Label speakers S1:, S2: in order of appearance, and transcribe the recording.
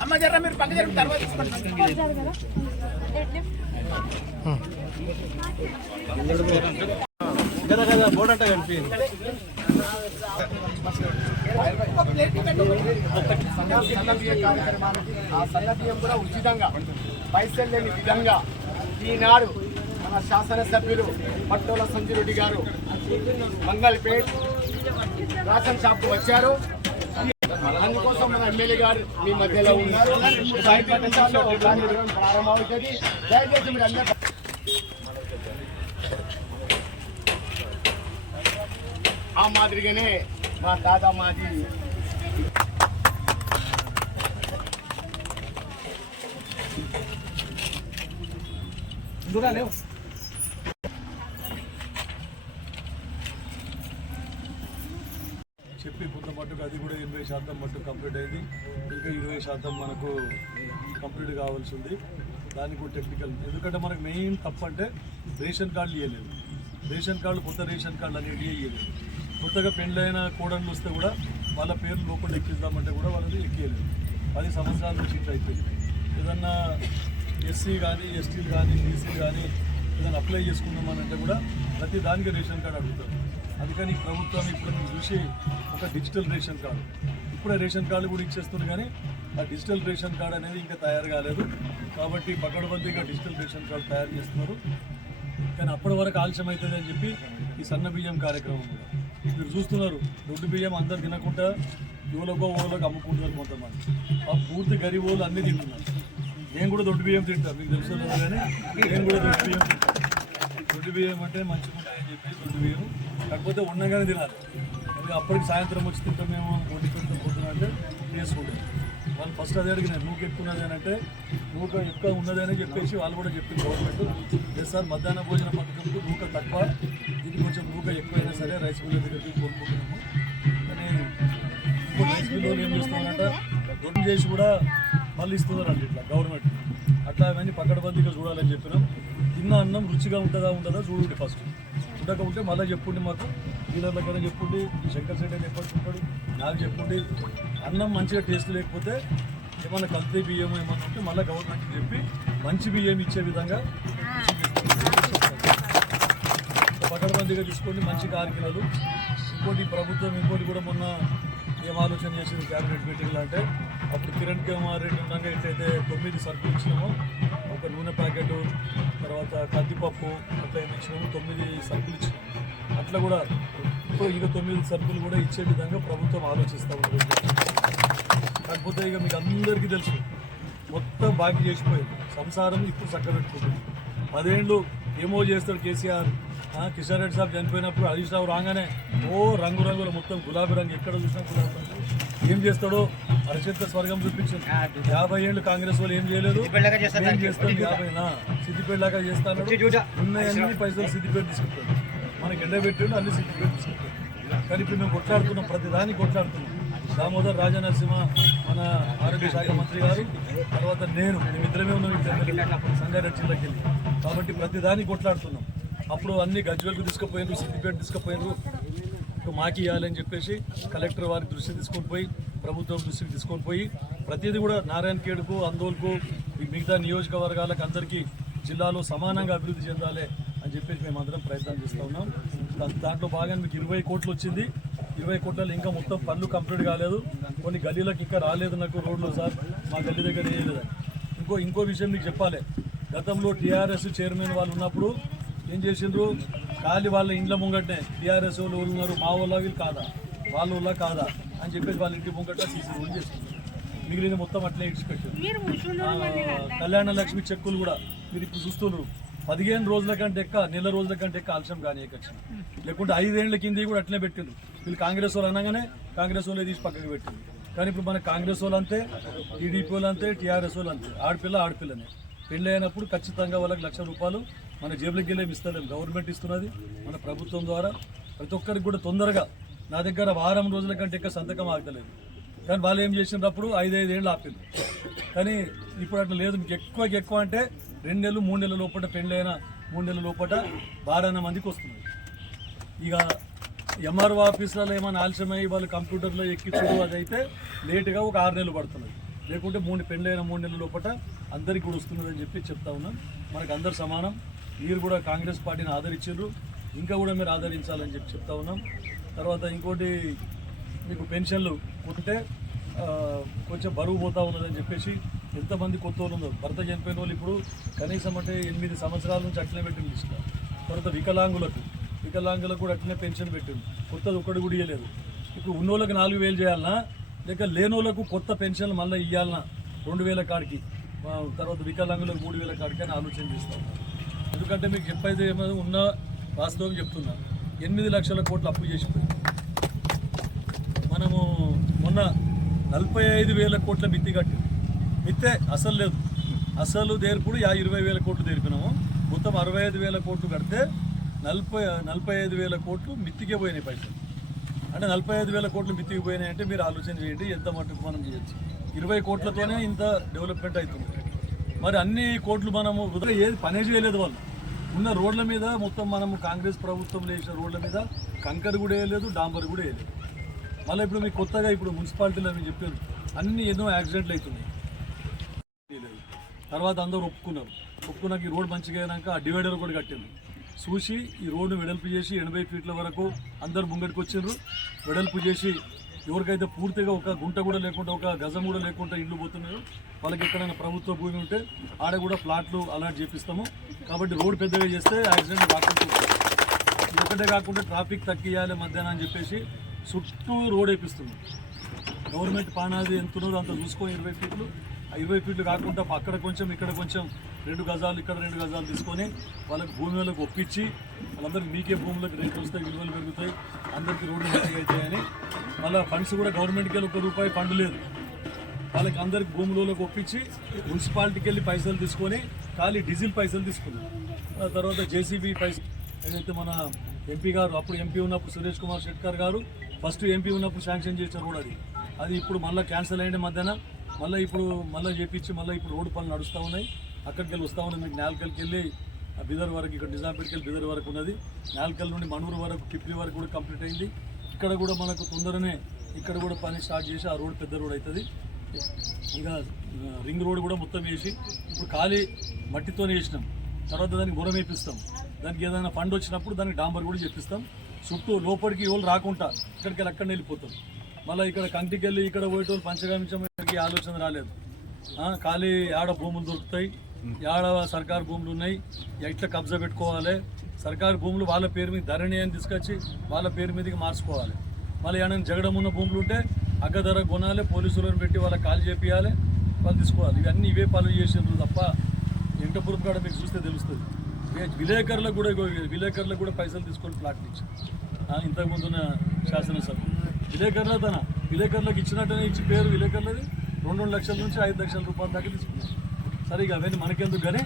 S1: అమ్మ జర్ర మీరు పక్క తర్వాత సన్నబియ్య కార్యక్రమానికి ఆ సన్నబియ్యం కూడా ఉచితంగా పైసలు లేని విధంగా ఈనాడు మన శాసనసభ్యులు పట్టోల సంజయరెడ్డి గారు మంగళపేట్ రేషన్ షాప్ వచ్చారు. ఎమ్మెల్యే గారు మీ మధ్యలో ఉన్నారు. ప్రారంభమవుతుంది. దయచేసి మీరు అందరూ ఆ మాదిరిగానే మా తాత మాది
S2: చెప్పి కొంత మట్టుకు అది కూడా ఎనభై శాతం మట్టు కంప్లీట్ అయింది. ఇంకా ఇరవై శాతం మనకు కంప్లీట్ కావాల్సి ఉంది దానికి కూడా టెక్నికల్ ఎందుకంటే మనకు మెయిన్ తప్పు అంటే రేషన్ కార్డులు ఇవ్వలేదు రేషన్ కార్డు కొత్త రేషన్ కార్డులు అనేవి ఇవ్వలేదు కొత్తగా పెళ్ళైన కోడళ్ళు వస్తే కూడా వాళ్ళ పేర్లు లోపల ఎక్కిద్దామంటే కూడా వాళ్ళని ఎక్కియలేదు పది సంవత్సరాల నుంచి ఇట్లా అయిపోయింది. ఏదన్నా ఎస్సీ కానీ ఎస్టీలు కానీ బీసీలు కానీ ఏదైనా అప్లై చేసుకుందామనంటే కూడా ప్రతి దానికి రేషన్ కార్డు అడుగుతారు. అందుకని ప్రభుత్వం ఇప్పుడు చూసి ఒక డిజిటల్ రేషన్ కార్డు. ఇప్పుడే రేషన్ కార్డు కూడా ఇచ్చేస్తుంది కానీ ఆ డిజిటల్ రేషన్ కార్డు అనేది ఇంకా తయారు కాలేదు. కాబట్టి పకడ్బందీగా డిజిటల్ రేషన్ కార్డు తయారు చేస్తున్నారు. కానీ అప్పటి వరకు ఆలస్యం అవుతుంది అని చెప్పి ఈ సన్న బియ్యం కార్యక్రమం కూడా. మీరు చూస్తున్నారు దొడ్డు బియ్యం అందరు తినకుండా యువలకో ఓలకు అమ్ముకుంటున్నారు కొంతమంది. ఆ పూర్తి గరీబోలు అన్నీ తింటున్నారు. నేను కూడా దొడ్డు బియ్యం తింటాను మీకు తెలుసు కానీ నేను కూడా దొడ్డు బియ్యం తింటాను దొడ్డు బియ్యం అంటే మంచిగా ఉంటాయని చెప్పి దొడ్డు బియ్యం. కాకపోతే ఉండగానే తినాలి. అప్పటికి సాయంత్రం వచ్చి తింటాం మేము వండి అంటే చేసుకుంటాం వాళ్ళు ఫస్ట్ అదే అడిగినారు నూక ఎక్కున్నది అని అంటే నూక ఎక్కువ ఉన్నది అని చెప్పేసి వాళ్ళు కూడా చెప్పింది గవర్నమెంట్. ఎస్ఆర్ సార్ మధ్యాహ్న భోజన పథకంకు నూక తక్కువ ఇది కొంచెం నూక ఎక్కువైనా సరే రైస్ మిల్ దగ్గరికి కోరుకుంటున్నాము కానీ ఇంకో రైస్ మిల్లు ఏం చేస్తున్నారంటే దొడ్డు చేసి కూడా మళ్ళీ ఇస్తున్నారండి ఇట్లా గవర్నమెంట్. అట్లా అవన్నీ పక్కడబందీగా చూడాలని చెప్పినాం. తిన్న అన్నం రుచిగా ఉంటుందా ఉంటుందా చూడండి ఫస్ట్. ఉండకపోతే మళ్ళీ చెప్పుండి మాకు. డీలర్లకైనా చెప్పుండి ఈ శంకర్ సెట్ అని చెప్పి నాకు చెప్పుండి అన్నం మంచిగా టేస్ట్ లేకపోతే ఏమైనా కల్తీ బియ్యం ఏమైనా ఉంటే మళ్ళీ గవర్నమెంట్కి చెప్పి మంచి బియ్యం ఇచ్చే విధంగా పకడ్బందీగా చూసుకోండి మంచి కార్కిలలు. ఇంకోటి ప్రభుత్వం ఇంకోటి కూడా మొన్న ఏం ఆలోచన చేసింది క్యాబినెట్ మీటింగ్లో అంటే అప్పుడు కిరణ్ కుమార్ రెడ్డి ఉండగా ఎట్లయితే తొమ్మిది సరుకులు ఇచ్చినామో ఒక నూనె ప్యాకెట్ తర్వాత కందిపప్పు అట్లా ఏమి ఇచ్చినాము తొమ్మిది సరుకులు ఇచ్చినాము అట్లా కూడా ఇప్పుడు ఇక తొమ్మిది సరుకులు కూడా ఇచ్చే విధంగా ప్రభుత్వం ఆలోచిస్తూ ఉంది. కాకపోతే ఇక మీకు అందరికీ తెలుసు మొత్తం బాకీ చేసిపోయింది. సంసారం ఇప్పుడు చక్కబెట్టుకుంటుంది పదేళ్ళు ఏమో చేస్తాడు కేసీఆర్. ఆ, కిషన్ రెడ్డి సాబ్ చనిపోయినప్పుడు హరీష్ రావు రాగానే ఓ రంగు రంగుల మొత్తం గులాబీ రంగు ఎక్కడ చూసినా గులాబీ రంగు. ఏం చేస్తాడో అరచేత స్వర్గం చూపించాడు. యాభై ఏళ్ళు కాంగ్రెస్ వాళ్ళు ఏం చేయలేదు? ఏం చేస్తాడు యాభై నా సిద్దిపేటలాగా చేస్తాను ఉన్నాయన్ని పైసలు సిద్దిపేట తీసుకుంటాడు. మనకి ఎండబెట్టిండు అన్ని సిద్దిపేట తీసుకుంటాడు కలిపి మేము కొట్లాడుతున్నాం ప్రతి దానికి కొట్లాడుతున్నాం. దామోదర్ రాజనరసింహ మన ఆరోగ్య శాఖ మంత్రి గారు తర్వాత నేను మేమిద్దరమే ఉన్నాం ఇక్కడ. సంగారెడ్డి జిల్లాకి వెళ్ళి. కాబట్టి ప్రతి దానికి కొట్లాడుతున్నాం. అప్పుడు అన్ని గజ్వెల్కు తీసుకుపోయినారు సిద్దిపేట తీసుకుపోయినారు ఇప్పుడు మాకి ఇవ్వాలని చెప్పేసి కలెక్టర్ వారి దృష్టి తీసుకొని పోయి ప్రభుత్వం దృష్టికి తీసుకొని పోయి ప్రతిదీ కూడా నారాయణ ఖేడ్కు అందోల్కు ఈ మిగతా నియోజకవర్గాలకు అందరికీ జిల్లాలో సమానంగా అభివృద్ధి చెందాలి చెప్పేసి మేము అందరం ప్రయత్నం చేస్తూ ఉన్నాం. దాంట్లో భాగంగా మీకు ఇరవై కోట్లు వచ్చింది. ఇరవై కోట్లలో ఇంకా మొత్తం పనులు కంప్లీట్ కాలేదు. కొన్ని గల్లీలకు ఇంకా రాలేదు నాకు రోడ్లు సార్. మా గల్లీ దగ్గర వేయలేదని ఇంకో ఇంకో విషయం మీకు చెప్పాలి. గతంలో టీఆర్ఎస్ చైర్మన్ వాళ్ళు ఉన్నప్పుడు ఏం చేసిండ్రు? ఖాళీ వాళ్ళ ఇండ్ల ముంగట్నే టీఆర్ఎస్ వాళ్ళు ఉన్నారు? మా వాళ్ళ వీళ్ళు కాదా? వాళ్ళ వాళ్ళ కాదా? అని చెప్పేసి వాళ్ళ ఇంటి ముంగట సీసీ రోడ్లు చేస్తున్నారు మిగిలిన మొత్తం అట్లే ఆ, కళ్యాణ లక్ష్మి చెక్కులు కూడా మీరు ఇప్పుడు చూస్తున్నారు. పదిహేను రోజుల కంటే ఎక్క నెల రోజుల కంటే ఎక్క ఆలస్యం కానీ లేకుంటే ఐదేళ్ళ కింద కూడా అట్లే పెట్టిండ్రు. వీళ్ళు కాంగ్రెస్ వాళ్ళు అనగానే కాంగ్రెస్ వాళ్ళే తీసి పక్కకి పెట్టింది కానీ ఇప్పుడు మన కాంగ్రెస్ వాళ్ళు అంతే టీడీపీ వాళ్ళు అంతే టీఆర్ఎస్ వాళ్ళు అంతే ఆడపిల్ల ఆడపిల్లనే. పెళ్ళి అయినప్పుడు ఖచ్చితంగా వాళ్ళకి లక్ష రూపాయలు మన జేబులకి వెళ్ళేమి ఇస్తలేం గవర్నమెంట్ ఇస్తున్నది మన ప్రభుత్వం ద్వారా. ప్రతి ఒక్కరికి కూడా తొందరగా నా దగ్గర వారం రోజుల కంటే ఎక్కువ సంతకం ఆగలేదు. కానీ వాళ్ళు ఏం చేసినప్పుడు ఐదు ఐదు ఆపింది కానీ ఇప్పుడు అట్లా లేదు. మీకు ఎక్కువకి ఎక్కువ అంటే రెండు నెలలు మూడు నెలల లోపల పెళ్ళైన మూడు నెలల లోపల బారాన మందికి వస్తుంది ఇక ఎంఆర్ఓ ఆఫీసులలో ఏమైనా ఆలస్యమై వాళ్ళు కంప్యూటర్లో ఎక్కించడం అది అయితే లేటుగా ఒక ఆరు నెలలు పడుతున్నది. లేకుంటే మూడు పెళ్ళైన మూడు నెలల లోపల అందరికి కూడా వస్తున్నదని చెప్పి చెప్తా ఉన్నాం. మనకు అందరు సమానం. మీరు కూడా కాంగ్రెస్ పార్టీని ఆదరించారు ఇంకా కూడా మీరు ఆదరించాలని చెప్పి చెప్తా ఉన్నాం. తర్వాత ఇంకోటి మీకు పెన్షన్లు ఉంటే కొంచెం బరువు పోతా ఉన్నదని చెప్పేసి ఎంతమంది కొత్త వాళ్ళు ఉన్నారు? భర్త చనిపోయిన వాళ్ళు ఇప్పుడు కనీసం అంటే ఎనిమిది సంవత్సరాల నుంచి అట్లనే పెట్టింది లిస్ట్ తర్వాత వికలాంగులకు వికలాంగులకు కూడా అట్లనే పెన్షన్ పెట్టింది. కొత్తది ఒక్కటి కూడా ఇవ్వలేదు ఇప్పుడు ఉన్నోళ్ళకి నాలుగు వేలు చేయాలన్నా లేక లేనోళ్ళకు కొత్త పెన్షన్లు మళ్ళీ ఇవ్వాలన్నా రెండు వేల కాడికి. తర్వాత వికలాంగులకు మూడు వేల కాడికి అని ఆలోచన చేస్తాం ఎందుకంటే మీకు చెప్పైతే ఏమైనా ఉన్న వాస్తవం చెప్తున్నా. ఎనిమిది లక్షల కోట్లు అప్పు చేసిపోయింది. మనము మొన్న నలభై ఐదు వేల కోట్ల మిత్తి కట్టింది. మిత్తే అసలు లేదు. అసలు దేర్పుడు యా ఇరవై వేల కోట్లు దేర్పినాము మొత్తం అరవై ఐదు వేల కోట్లు కడితే నలభై నలభై ఐదు వేల కోట్లు మిత్తికే పోయినాయి పైసలు. అంటే నలభై ఐదు వేల కోట్లు మిత్తికి పోయినాయి అంటే మీరు ఆలోచన చేయండి ఎంత మట్టుకు మనం చేయొచ్చు. ఇరవై కోట్లతోనే ఇంత డెవలప్మెంట్ అవుతుంది. మరి అన్ని కోట్లు మనము ఏది పనే చేయలేదు వాళ్ళు. ఉన్న రోడ్ల మీద మొత్తం మనము కాంగ్రెస్ ప్రభుత్వం వేసిన రోడ్ల మీద కంకర కూడా వేయలేదు డాంబర్ కూడా వేయలేదు. మళ్ళీ ఇప్పుడు మీకు కొత్తగా ఇప్పుడు మున్సిపాలిటీలో అని చెప్పారు. అన్ని ఎన్నో యాక్సిడెంట్లు అవుతున్నాయి. తర్వాత అందరూ ఒప్పుకున్నారు. ఒప్పుకున్నాక ఈ రోడ్ మంచిగా అయినాక ఆ డివైడర్ కూడా కట్టింది చూసి ఈ రోడ్డు వెడల్పు చేసి ఎనభై ఫీట్ల వరకు అందరు ముంగడికి వచ్చిండ్రు. వెడల్పు చేసి ఎవరికైతే పూర్తిగా ఒక గుంట కూడా లేకుండా ఒక గజం కూడా లేకుండా ఇండ్లు పోతున్నాయో వాళ్ళకి ఎక్కడైనా ప్రభుత్వ భూమి ఉంటే ఆడ కూడా ప్లాట్లు అలాట్ చేపిస్తాము. కాబట్టి రోడ్ పెద్దగా చేస్తే యాక్సిడెంట్ రాకుండా ఒకటే కాకుండా ట్రాఫిక్ తగ్గియాలి మధ్యాహ్నం అని చెప్పేసి చుట్టూ రోడ్ వేపిస్తుంది గవర్నమెంట్ పానాది ఎంత ఉన్నదో అంత చూసుకొని ఇరవై ఫీట్లు ఇరవై ఫీట్లు కాకుండా అక్కడ కొంచెం ఇక్కడ కొంచెం రెండు గజాలు ఇక్కడ రెండు గజాలు తీసుకొని వాళ్ళకి భూమి వాళ్ళకి ఒప్పించి వాళ్ళందరికీ మీకే భూములకు రేట్లు వస్తాయి విలువలు పెరుగుతాయి అందరికీ రోడ్లు మంచిగా అవుతాయని. మళ్ళీ ఫండ్స్ కూడా గవర్నమెంట్కి వెళ్ళి ఒక రూపాయి ఫండ్ లేదు. వాళ్ళకి అందరికి భూములలోకి ఒప్పించి మున్సిపాలిటీకి వెళ్ళి పైసలు తీసుకొని ఖాళీ డీజిల్ పైసలు తీసుకున్నాం తర్వాత జేసీబీ పైసలు ఏదైతే మన ఎంపీ గారు అప్పుడు ఎంపీ ఉన్నప్పుడు సురేష్ కుమార్ షెట్కర్ గారు ఫస్ట్ ఎంపీ ఉన్నప్పుడు శాంక్షన్ చేసిన రోడ్ అది. అది ఇప్పుడు మళ్ళీ క్యాన్సిల్ అయ్యింది మధ్యాహ్నం. మళ్ళీ ఇప్పుడు మళ్ళీ చేపించి మళ్ళీ ఇప్పుడు రోడ్డు పనులు నడుస్తూ ఉన్నాయి. అక్కడికి వెళ్ళి వస్తూ ఉన్నాయి. మీకు నాలుకల్కి వెళ్ళి ఆ బిదర్ వరకు ఇక్కడ నిజాంపేటకి వెళ్ళి బిదర్ వరకు ఉన్నది. నాలుకల్ నుండి మనూరు వరకు కిప్లి వరకు కూడా కంప్లీట్ అయింది. ఇక్కడ కూడా మనకు తొందరనే ఇక్కడ కూడా పని స్టార్ట్ చేసి ఆ రోడ్ పెద్ద రోడ్ అవుతుంది. ఇక రింగ్ రోడ్ కూడా మొత్తం వేసి ఇప్పుడు ఖాళీ మట్టితోనే వేసినాం తర్వాత దానికి గురం వేపిస్తాం దానికి ఏదైనా ఫండ్ వచ్చినప్పుడు దానికి డాంబర్ కూడా చెప్పిస్తాం చుట్టూ లోపలికి ఎవరు రాకుండా ఇక్కడికి వెళ్ళి అక్కడ వెళ్ళిపోతాం. మళ్ళీ ఇక్కడ కంటికి వెళ్ళి ఇక్కడ పోయేటోళ్ళు పంచగామించం ఆలోచన రాలేదు. ఖాళీ ఆడ భూములు దొరుకుతాయి ఆడ సర్కారు భూములు ఉన్నాయి ఎట్లా కబ్జా పెట్టుకోవాలి సర్కారు భూములు వాళ్ళ పేరు మీద ధరణి అని తీసుకొచ్చి వాళ్ళ పేరు మీదకి మార్చుకోవాలి. మళ్ళీ ఏమైనా జగడం ఉన్న భూములు ఉంటే అగ్గ ధర కొనాలి పోలీసులను పెట్టి వాళ్ళకి కాల్ చేపియాలి వాళ్ళు తీసుకోవాలి. ఇవన్నీ ఇవే పనులు చేసిండ్రు తప్ప ఎంటపురం కాడ మీకు చూస్తే తెలుస్తుంది. విలేకరులకు కూడా విలేకరులకు కూడా పైసలు తీసుకొని ప్లాట్ ఇచ్చారు ఇంతకుముందున్న శాసనసభ. విలేకరులతన? విలేకరులకు ఇచ్చినట్టనే ఇచ్చి పేరు విలేకరులది? రెండు లక్షల నుంచి ఐదు లక్షల రూపాయల దాకా తీసుకున్నాం. సరే ఇక అవన్నీ మనకెందుకు కానీ